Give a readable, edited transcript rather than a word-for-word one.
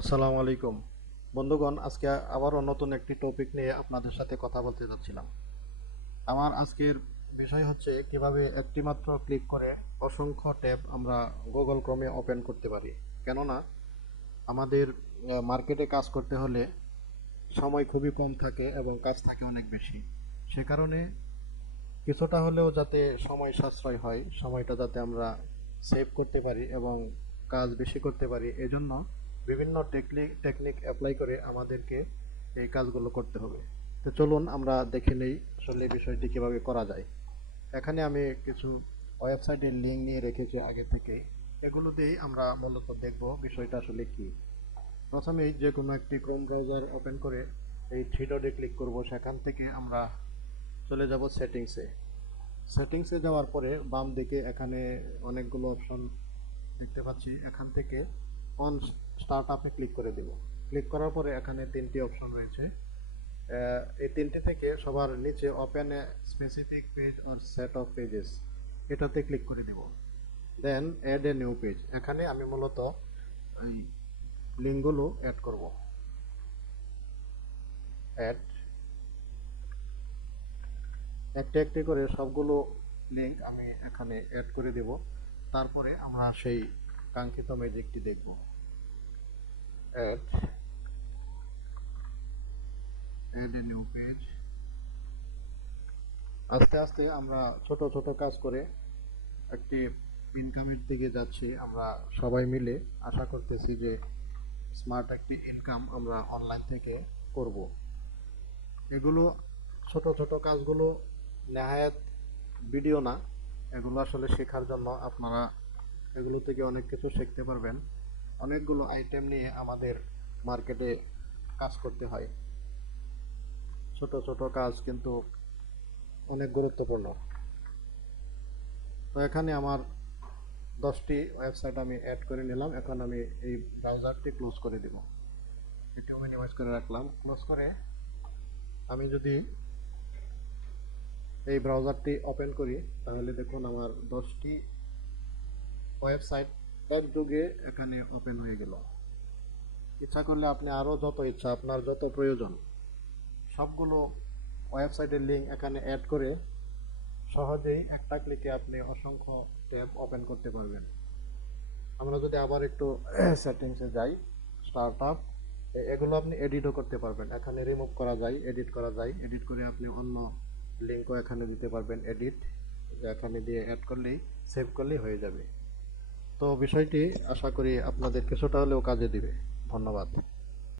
আসসালামু আলাইকুম বন্ধুগণ, আজকে আবারও নতুন একটি টপিক নিয়ে আপনাদের সাথে কথা বলতে যাচ্ছিলাম। আমার আজকের বিষয় হচ্ছে কিভাবে একটি মাত্র ক্লিক করে অসংখ্য ট্যাব আমরা গুগল ক্রোমে ওপেন করতে পারি। কেননা আমাদের মার্কেটে কাজ করতে হলে সময় খুবই কম থাকে এবং কাজ থাকে অনেক বেশি। সে কারণে কিছুটা হলেও যাতে সময় সাশ্রয় হয়, সময়টা যাতে আমরা সেভ করতে পারি এবং কাজ বেশি করতে পারি, এজন্য বিভিন্ন টেকনিক অ্যাপ্লাই করে আমাদেরকে এই কাজগুলো করতে হবে। তো চলুন আমরা দেখে নেই আসলে এই বিষয়টি কিভাবে করা যায়। এখানে আমি কিছু ওয়েবসাইটের লিঙ্ক নিয়ে রেখেছি আগে থেকেই। এগুলো দিয়েই আমরা মূলত দেখব বিষয়টা আসলে কি। প্রথমেই যে কোনো একটি ক্রোম ব্রাউজার ওপেন করে এই থ্রি ডটে ক্লিক করব। সেখান থেকে আমরা চলে যাব সেটিংসে। সেটিংসে যাওয়ার পরে বাম দিকে এখানে অনেকগুলো অপশন দেখতে পাচ্ছি। এখান থেকে অন স্টার্ট আপে ক্লিক করে দেব। ক্লিক করার পরে এখানে তিনটি অপশন রয়েছে। এই তিনটি থেকে সবার নিচে open a specific page or set of pages, এটাতে ক্লিক করে দেব। দেন অ্যাড এ নিউ পেজ, এখানে আমি মূলত এই লিঙ্কগুলো অ্যাড করব। অ্যাড একটি একটি করে সবগুলো লিঙ্ক আমি এখানে অ্যাড করে দেব। তারপরে আমরা সেই কাঙ্ক্ষিত ম্যাজিকটি দেখব। Add add a new page. আস্তে আস্তে আমরা ছোট ছোট কাজ করে একটি ইনকামের দিকে যাচ্ছি আমরা সবাই মিলে। আশা করতেছি যে স্মার্ট একটি ইনকাম আমরা অনলাইন থেকে করব। এগুলো ছোট ছোট কাজগুলো নেহায়েত ভিডিও না, এগুলো আসলে শেখার জন্য। আপনারা এগুলো থেকে অনেক কিছু শিখতে পারবেন। অনেকগুলো আইটেম নিয়ে আমাদের মার্কেটে কাজ করতে হয়। ছোট ছোট কাজ কিন্তু অনেক গুরুত্বপূর্ণ। তো এখানে আমার 10টি ওয়েবসাইট আমি অ্যাড করে নিলাম। এখন আমি এই ব্রাউজারটি ক্লোজ করে দেব। এটিও মিনিমাইজ করে রাখলাম। ক্লোজ করে আমি যদি এই ব্রাউজারটি ওপেন করি, তাহলে দেখুন আমার 10টি ওয়েবসাইট একযোগে এখানে ওপেন হয়ে গেল। ইচ্ছা করলে আপনি আরও যত ইচ্ছা, আপনার যত প্রয়োজন, সবগুলো ওয়েবসাইটের লিঙ্ক এখানে অ্যাড করে সহজেই একটা ক্লিকে আপনি অসংখ্য ট্যাব ওপেন করতে পারবেন। আমরা যদি আবার একটু সেটিংসে যাই, স্টার্ট আপ, এগুলো আপনি এডিটও করতে পারবেন। এখানে রিমুভ করা যায়, এডিট করা যায়। এডিট করে আপনি অন্য লিঙ্কও এখানে দিতে পারবেন। এডিট এখানে দিয়ে অ্যাড করলেই, সেভ করলেই হয়ে যাবে। তো বিষয়টি আশা করি আপনাদের কিছুটা হলেও কাজে দিবে। ধন্যবাদ।